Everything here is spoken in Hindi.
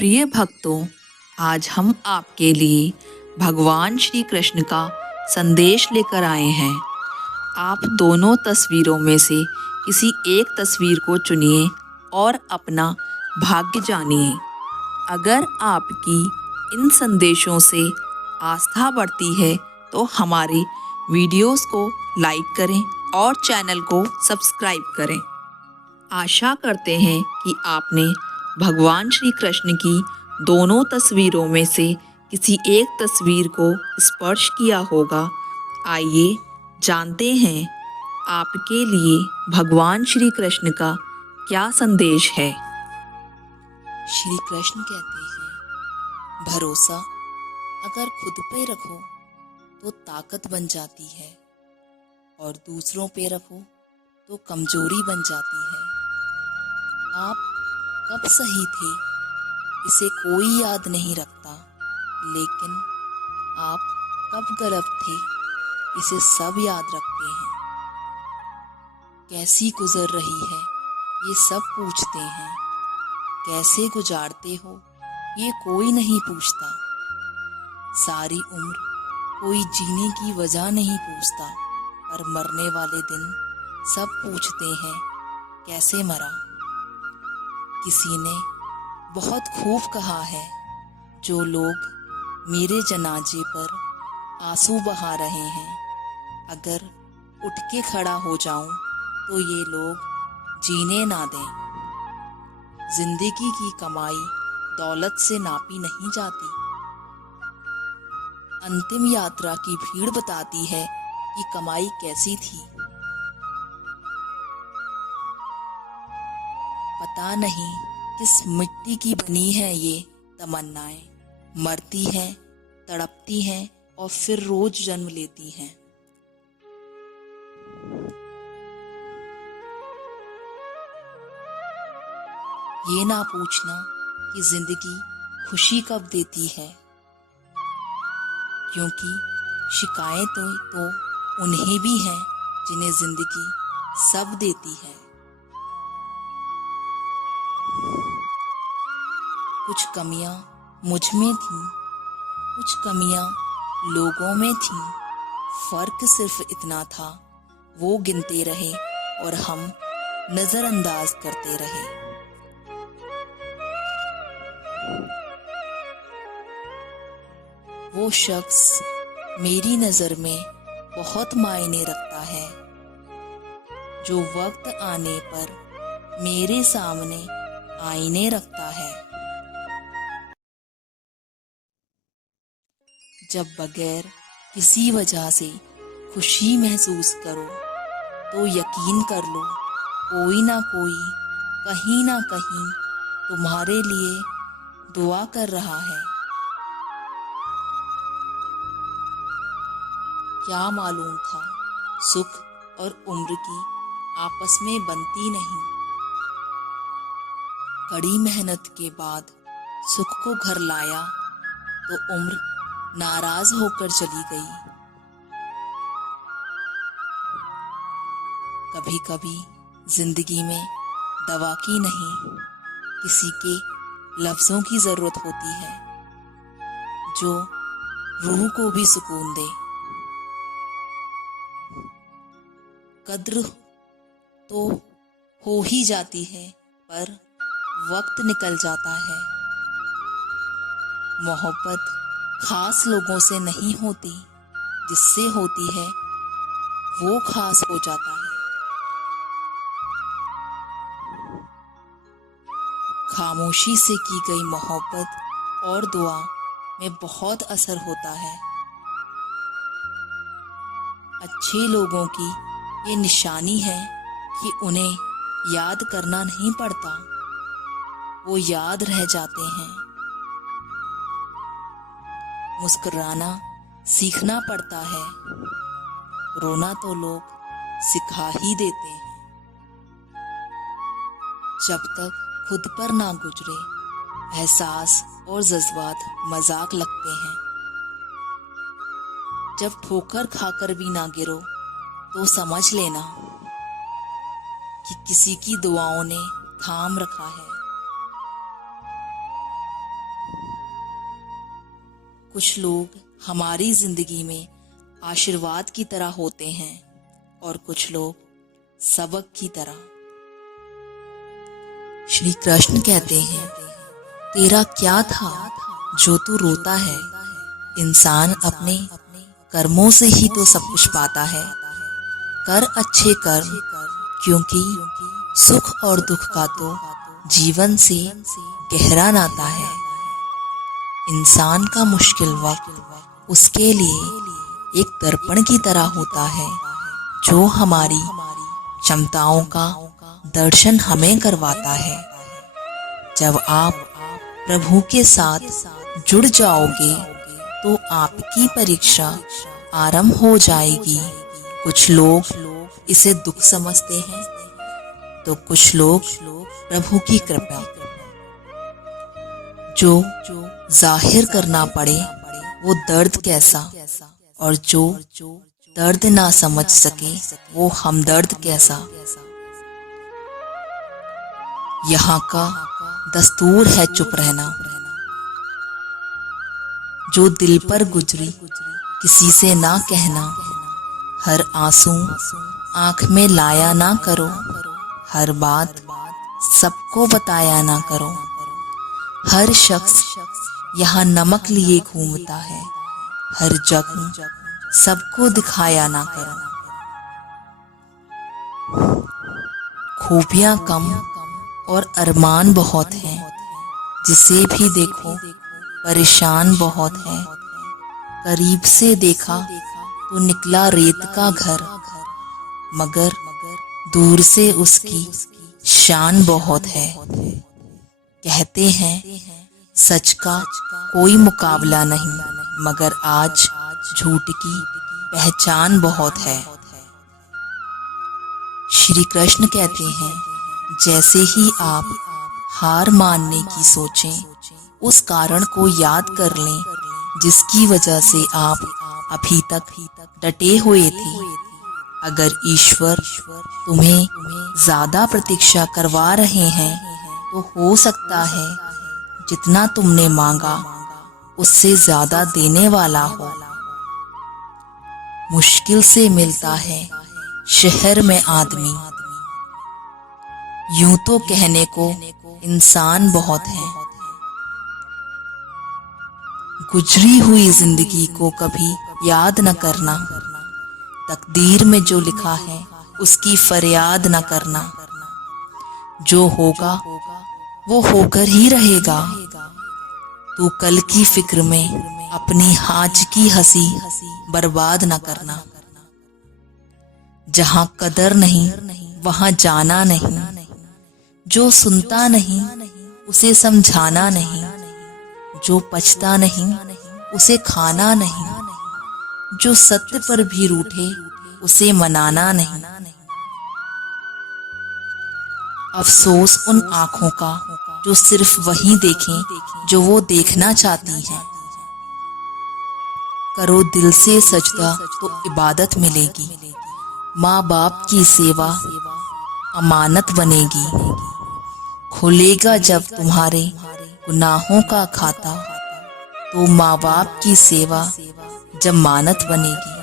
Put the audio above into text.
प्रिय भक्तों, आज हम आपके लिए भगवान श्री कृष्ण का संदेश लेकर आए हैं। आप दोनों तस्वीरों में से किसी एक तस्वीर को चुनिए और अपना भाग्य जानिए। अगर आपकी इन संदेशों से आस्था बढ़ती है तो हमारे वीडियोस को लाइक करें और चैनल को सब्सक्राइब करें। आशा करते हैं कि आपने भगवान श्री कृष्ण की दोनों तस्वीरों में से किसी एक तस्वीर को स्पर्श किया होगा। आइए जानते हैं आपके लिए भगवान श्री कृष्ण का क्या संदेश है। श्री कृष्ण कहते हैं, भरोसा अगर खुद पे रखो तो ताकत बन जाती है और दूसरों पे रखो तो कमजोरी बन जाती है। आप कब सही थे इसे कोई याद नहीं रखता, लेकिन आप कब गलत थे इसे सब याद रखते हैं। कैसी गुजर रही है ये सब पूछते हैं, कैसे गुजारते हो ये कोई नहीं पूछता। सारी उम्र कोई जीने की वजह नहीं पूछता, पर मरने वाले दिन सब पूछते हैं कैसे मरा। किसी ने बहुत खूब कहा है, जो लोग मेरे जनाजे पर आंसू बहा रहे हैं, अगर उठ के खड़ा हो जाऊं तो ये लोग जीने ना दें। जिंदगी की कमाई दौलत से नापी नहीं जाती। अंतिम यात्रा की भीड़ बताती है कि कमाई कैसी थी। पता नहीं किस मिट्टी की बनी है ये तमन्नाएं, मरती हैं, तड़पती हैं और फिर रोज जन्म लेती हैं। ये ना पूछना कि जिंदगी खुशी कब देती है, क्योंकि शिकायतें तो उन्हें भी हैं जिन्हें जिंदगी सब देती है। कुछ कमियां मुझ में थीं, कुछ कमियां लोगों में थीं। फर्क सिर्फ इतना था, वो गिनते रहे और हम नजरअंदाज करते रहे। वो शख्स मेरी नजर में बहुत मायने रखता है, जो वक्त आने पर मेरे सामने आईने रखता है। जब बगैर किसी वजह से खुशी महसूस करो तो यकीन कर लो, कोई ना कोई कहीं ना कहीं तुम्हारे लिए दुआ कर रहा है। क्या मालूम था सुख और उम्र की आपस में बनती नहीं। कड़ी मेहनत के बाद सुख को घर लाया तो उम्र नाराज होकर चली गई। कभी कभी जिंदगी में दवा की नहीं, किसी के लफ्जों की जरूरत होती है, जो रूह को भी सुकून दे। कद्र तो हो ही जाती है, पर वक्त निकल जाता है। मोहब्बत खास लोगों से नहीं होती, जिससे होती है वो खास हो जाता है। खामोशी से की गई मोहब्बत और दुआ में बहुत असर होता है। अच्छे लोगों की ये निशानी है कि उन्हें याद करना नहीं पड़ता, वो याद रह जाते हैं। मुस्कुराना सीखना पड़ता है, रोना तो लोग सिखा ही देते हैं। जब तक खुद पर ना गुजरे, एहसास और जज्बात मजाक लगते हैं। जब ठोकर खाकर भी ना गिरो तो समझ लेना कि किसी की दुआओं ने थाम रखा है। कुछ लोग हमारी जिंदगी में आशीर्वाद की तरह होते हैं और कुछ लोग सबक की तरह। श्री कृष्ण कहते हैं, तेरा क्या था जो तू रोता है? इंसान अपने कर्मों से ही तो सब कुछ पाता है। कर अच्छे कर्म, क्योंकि सुख और दुख का तो जीवन से गहरा नाता है। इंसान का मुश्किल वक्त उसके लिए एक दर्पण की तरह होता है, जो हमारी क्षमताओं का दर्शन हमें करवाता है। जब आप प्रभु के साथ जुड़ जाओगे तो आपकी परीक्षा आरंभ हो जाएगी। कुछ लोग इसे दुख समझते हैं तो कुछ लोग प्रभु की कृपा। जो जाहिर करना पड़े वो दर्द कैसा, और जो दर्द ना समझ सके वो हमदर्द कैसा। यहाँ का दस्तूर है चुप रहना। जो दिल पर गुजरी किसी से ना कहना। हर आंसू आंख में लाया ना करो। हर बात सबको बताया ना करो। हर शख्स यहाँ नमक लिए घूमता है। हर जख्म सबको दिखाया ना करो। खूबियां कम और अरमान बहुत हैं। जिसे भी देखो परेशान बहुत है। करीब से देखा तो निकला रेत का घर, मगर दूर से उसकी शान बहुत है। कहते हैं सच का कोई मुकाबला नहीं, मगर आज झूठ की पहचान बहुत है। श्री कृष्ण कहते हैं, जैसे ही आप हार मानने की सोचें, उस कारण को याद कर लें जिसकी वजह से आप अभी तक डटे हुए थे। अगर ईश्वर तुम्हें ज्यादा प्रतीक्षा करवा रहे हैं तो हो सकता है जितना तुमने मांगा उससे ज्यादा देने वाला हो। मुश्किल से मिलता है शहर में आदमी। यूं तो कहने को इंसान बहुत है। गुजरी हुई जिंदगी को कभी याद न करना। तकदीर में जो लिखा है उसकी फरियाद न करना। जो होगा वो होकर ही रहेगा। तू कल की फिक्र में अपनी आज की हंसी बर्बाद न करना। जहां कदर नहीं वहां जाना नहीं। जो सुनता नहीं उसे समझाना नहीं। जो पछता नहीं उसे खाना नहीं। जो सत्य पर भी रूठे उसे मनाना नहीं। अफसोस उन आंखों का जो सिर्फ वही देखें जो वो देखना चाहती हैं। करो दिल से सजदा तो इबादत मिलेगी। माँ बाप की सेवा अमानत बनेगी। खुलेगा जब तुम्हारे गुनाहों का खाता, तो माँ बाप की सेवा जमानत बनेगी।